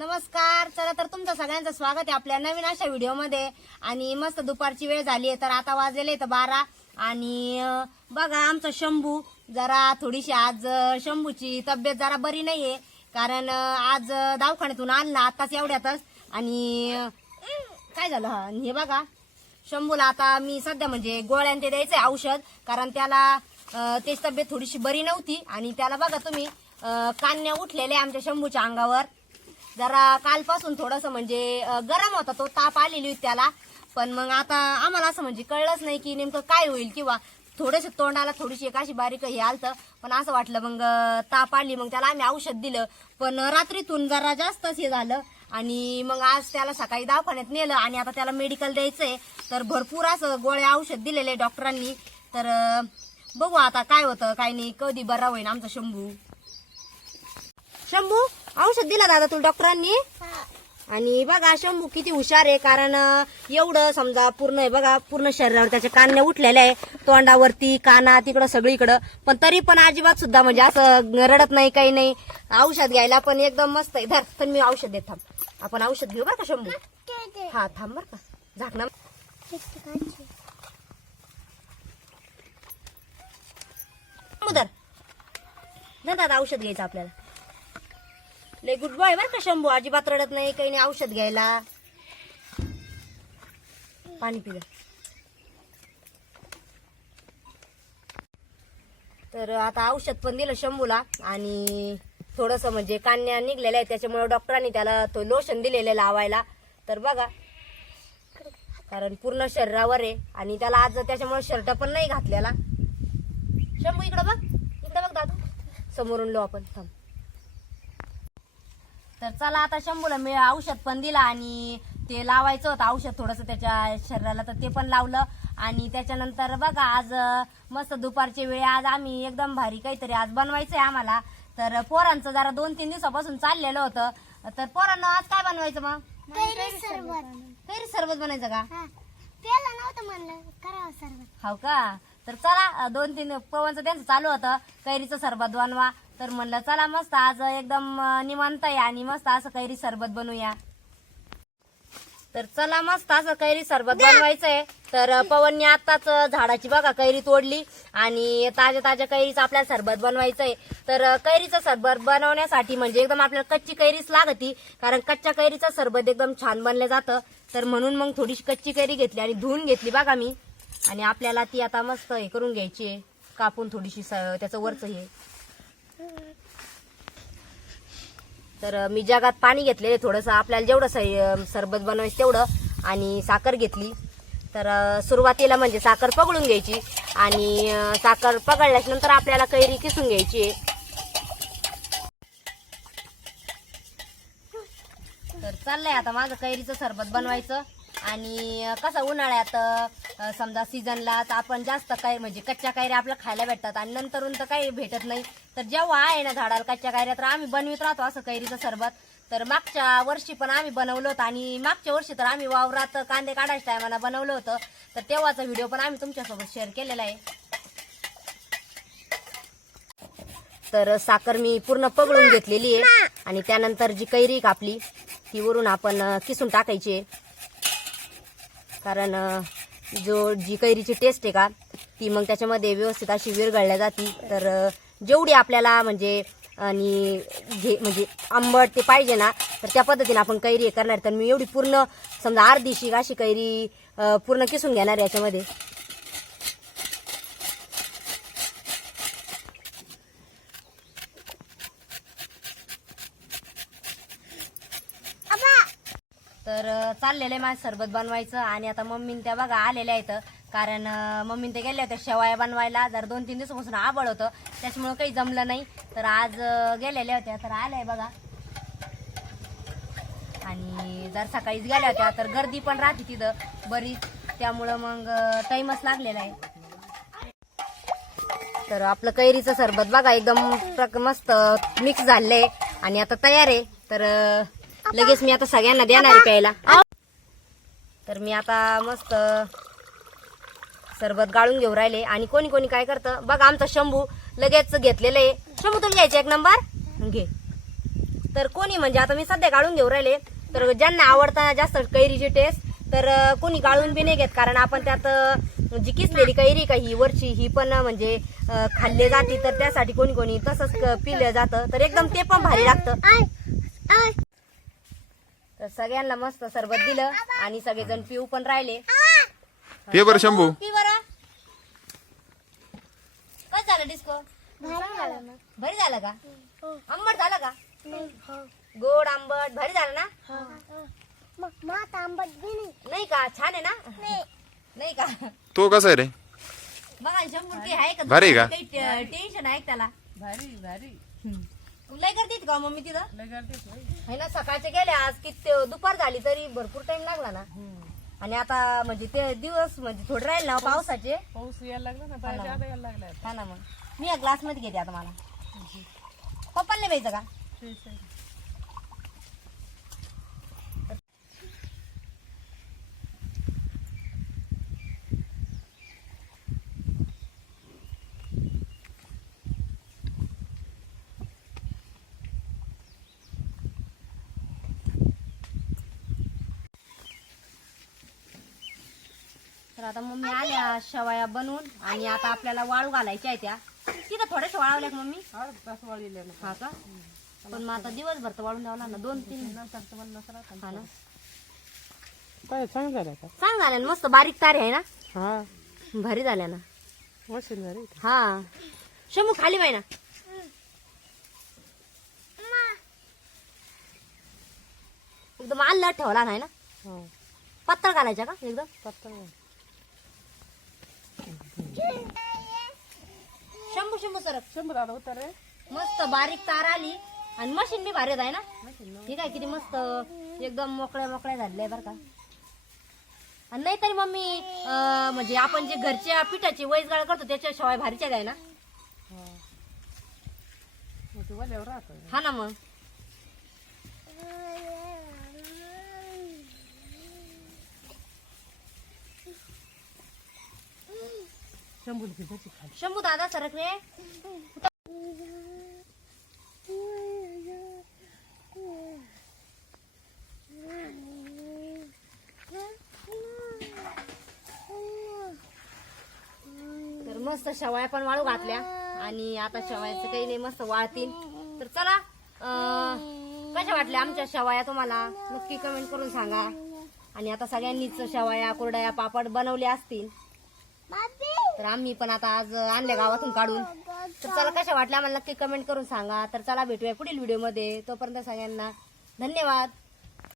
नमस्कार. चला तर तुमचं सगळ्यांचं स्वागत आहे आपल्या नवीन अशा व्हिडिओमध्ये. आणि मस्त दुपारची वेळ झाली आहे तर आता वाजलेले तर बारा. आणि बघा आमचं शंभू. जरा थोडीशी आज शंभूची तब्येत जरा बरी नाही आहे कारण आज दवाखान्यातून आणला आताच एवढ्यातच. आणि काय झालं हे? बघा शंभूला आता मी सध्या म्हणजे गोळ्यांचे ते आहे औषध. कारण त्याला त्याची तब्येत थोडीशी बरी नव्हती. आणि त्याला बघा तुम्ही कान्या उठलेल्या आहे आमच्या शंभूच्या अंगावर. जरा कालपासून थोडस म्हणजे गरम होता तो ताप आलेली होती त्याला. पण मग आता आम्हाला असं म्हणजे कळलंच नाही की नेमकं काय होईल किंवा थोडेसे तोंडाला थोडीशी एक अशी बारीक हे आलतं. पण असं वाटलं मग ताप आली मग त्याला आम्ही औषध दिलं. पण रात्रीतून जरा जास्तच हे झालं आणि मग आज त्याला सकाळी दवाखान्यात नेलं आणि आता त्याला मेडिकल द्यायचंय. तर भरपूर असं गोळ्या औषध दिलेले डॉक्टरांनी. तर बघू आता काय होतं काय नाही. कधी बरा होईल आमचा शंभू. शंभू? औषध दिला दादा तुला डॉक्टरांनी? आणि बघा शंभू किती हुशार आहे कारण एवढं समजा पूर्ण आहे बघा पूर्ण शरीरावर त्याच्या कान्या उठलेल्या आहे तोंडावरती काना तिकडं सगळीकडं पण तरी पण अजिबात सुद्धा म्हणजे असं रडत नाही काही नाही. औषध घ्यायला पण एकदम मस्त आहे. धर पण मी औषध देत थांब. आपण औषध घेऊ बरं का शंभू? हा थांब बरं का. झाकणं उदर ना दादा औषध घ्यायचं आपल्याला. लय गुड बॉय बर का शंभू. अजिबात रडत नाही काही नाही. औषध घ्यायला. पाणी पिलं. तर आता औषध पण दिलं शंभूला आणि थोडस म्हणजे कान्या निघलेल्या आहे त्याच्यामुळे डॉक्टरांनी त्याला तो लोशन दिलेलं लावायला. तर बघा कारण पूर्ण शरीरावर आहे आणि त्याला आज त्याच्यामुळे शर्ट पण नाही घातलेला. शंभू इकडं बघ. इकडं बघ दादू. समोरून लो आपण. थांब. तर चला आता शंभूला मी औषध पण दिलं आणि ते लावायचं होतं. औषध थोडंसं त्याच्या शरीराला तर ते पण लावलं. आणि त्याच्यानंतर बघा आज मस्त दुपारच्या वेळी. आज आम्ही एकदम भारी काहीतरी आज बनवायचंय आम्हाला. तर पोरांचं जरा दोन तीन दिवसापासून चाललेलं होतं. तर पोरांना आज काय बनवायचं मग? कैरी सरबत. कैरी सरबत बनायचं का? हा. नव्हतं म्हणलं करावं सरबत. हो का? तर चला दोन तीन पवनचं त्यांचं चालू होतं. कैरीचं सरबत बनवा. तर म्हणलं चला मस्त आज एकदम निवांत आहे आणि मस्त असं कैरी सरबत बनवूया. तर चला मस्त असं कैरी सरबत बनवायचंय. तर पवनने आताच झाडाची बघा कैरी तोडली आणि ताज्या ताज्या कैरीचं आपल्याला सरबत बनवायचंय. तर कैरीचं सरबत बनवण्यासाठी म्हणजे एकदम आपल्याला कच्ची कैरीच लागती कारण कच्च्या कैरीचं सरबत एकदम छान बनलं जातं. तर म्हणून मग थोडीशी कच्ची कैरी घेतली आणि धुवून घेतली बघा मी. आणि आपल्याला ती आता मस्त हे करून घ्यायची आहे. कापून थोडीशी त्याचं वरचं हे. तर मी जगात पाणी घेतलेले थोडंसं. आपल्याला जेवढं सरबत बनवायचं तेवढं. आणि साखर घेतली. तर सुरुवातीला म्हणजे साखर पगळून घ्यायची. आणि साखर पगळल्यानंतर नंतर आपल्याला कैरी किसून घ्यायची आहे. तर चाललंय आता माझं कैरीचं सरबत बनवायचं. आणि कसं उन्हाळ्यात समजा सीझनला तर आपण जास्त काय म्हणजे कच्च्या कैऱ्या आपल्याला खायला भेटतात. आणि नंतरून तर काही भेटत नाही. तर जेव्हा आहे ना झाडाला कच्च्या कायऱ्या तर आम्ही बनवित राहतो असं कैरीचं सरबत. तर मागच्या वर्षी पण आम्ही बनवलं होतं आणि मागच्या वर्षी तर आम्ही वावरात कांदे काढायच्या टायमाला बनवलं होतं. तर तेव्हाचा व्हिडिओ पण आम्ही तुमच्यासोबत शेअर केलेला आहे. तर साखर मी पूर्ण पगळून घेतलेली आहे आणि त्यानंतर जी कैरी कापली ती वरून आपण किसून टाकायची आहे. कारण जो जी कैरीची टेस्ट आहे का ती मग त्याच्यामध्ये व्यवस्थित अशी विरघळल्या जाती. तर जेवढी आपल्याला म्हणजे आणि घे म्हणजे आंबट ते पाहिजे ना तर त्या पद्धतीने आपण कैरी हे करणार. तर मी एवढी पूर्ण समजा अर्धीशी अशी कैरी पूर्ण किसून घेणार याच्यामध्ये. तर चाललेलं आहे माझं सरबत बनवायचं. आणि आता मम्मीन त्या बघा आलेल्या आहेत. कारण मम्मीन ते गेल्या होत्या शेवाया बनवायला. जर दोन तीन दिवसापासून आबळ होतं. त्याच्यामुळं काही जमलं नाही. तर आज गेलेल्या होत्या. तर आल्या बघा. आणि जर सकाळीच गेल्या होत्या तर गर्दी पण राहते तिथं बरीच. त्यामुळं मग टाईमच लागलेला आहे. तर आपलं कैरीचं सरबत बघा एकदम मस्त मिक्स झालंय. आणि आता तयार आहे. तर लगेच मी आता सगळ्यांना देणार आहे प्यायला. तर मी आता मस्त सरबत गाळून घेऊ राहिले आणि कोणी कोणी काय करतं बघा आमचा शंभू लगेच घेतलेलं आहे. शंभू तुला घ्यायचं एक नंबर घे. तर कोणी म्हणजे आता मी सध्या गाळून घेऊ राहिले. तर ज्यांना आवडता जास्त कैरीची टेस्ट तर कोणी गाळून बी नाही घेत कारण आपण त्यात जी किसलेली कैरी का ही वरची ही पण म्हणजे खाल्ले जाते तर त्यासाठी कोणी कोणी तसंच पिलं जातं. तर एकदम ते पण भारी लागतं. तर सगळ्यांना मस्त सरबत दिलं आणि सगळेजण पिऊ पण राहिले. पे बरं शंभू पी बरं काय झालं डिस्को भारी झालं ना? भारी झालं का? हो. आंबट झालं का? नाही. हो. गोड आंबट भारी झालं ना? हो. मग आंबट बी नाही. नाही का? छान आहे ना? नाही. नाही का? तो कसा आहे रे? बघा शंभर आहे का? भारी का? काही टेन्शन आहे का त्याला? भारी भारी. लय करते का मम्मी तिथं? लय. है ना सकाळचे गेले आज किती दुपार झाली तरी भरपूर टाइम लागला ना. आणि आता म्हणजे ते दिवस म्हणजे थोडे राहील ना पावसाचे? पाऊस यायला लागला ना पाहिजे आता यायला लागलाय आता. हा ना मग. मी या ग्लासमध्ये घेते आता मला. पप्पाला नाही प्यायचं का? तर आता मम्मी आल्या शेवया बनवून आणि आता आपल्याला वाळू घालायच्या आहेत त्या. तिथं थोड्याशा वाळवल्या का मम्मी. अर्धा तास वाळीले ना हा का? पण मग आता दिवसभर तर वाळून द्यावं ना दोन तीन. नंतर? हा ना? काय चांगलं झालं का? झाल्या ना? मस्त बारीक तारे आहे ना? हा. भारी झाल्या ना? मशीन झाली हा. शंभू खाली माय ना. एकदम आल्ला ठेवला नाही ना? हा. पत्तर घालायच्या का? एकदम? पत्ता शंभू शंभू सरक शंभर आला होता रे. मस्त बारीक तार आली आणि मशीन बी भारी आहे ना. ठीक आहे किती मस्त एकदम मोकळ्या मोकळ्या झालेल्या आहे बरं का. आणि नाही तरी मम्मी अं, म्हणजे आपण जे घरच्या पिठाची वैसगाळ करतो त्याच्या शिवाय भारीच्या आहे ना. हा. वल्यावर राहतं. हा ना मग. खाली. शंभू दादा सरक रे. तर मस्त शेवाया पण वाळू घातल्या. आणि आता शेवायचं काही नाही मस्त वाळतील. तर चला अं, कशा वाटल्या आमच्या शेवाया तुम्हाला? नक्की कमेंट करून सांगा. आणि आता सगळ्यांनीच शेवाया कुरड्या पापड बनवले असतील. तर आम्ही पण आता आज आणल्या गावातून काढून. तर चला कशा वाटल्या आम्हाला नक्की कमेंट करून सांगा. तर चला भेटूया पुढील व्हिडिओमध्ये तोपर्यंत सगळ्यांना धन्यवाद.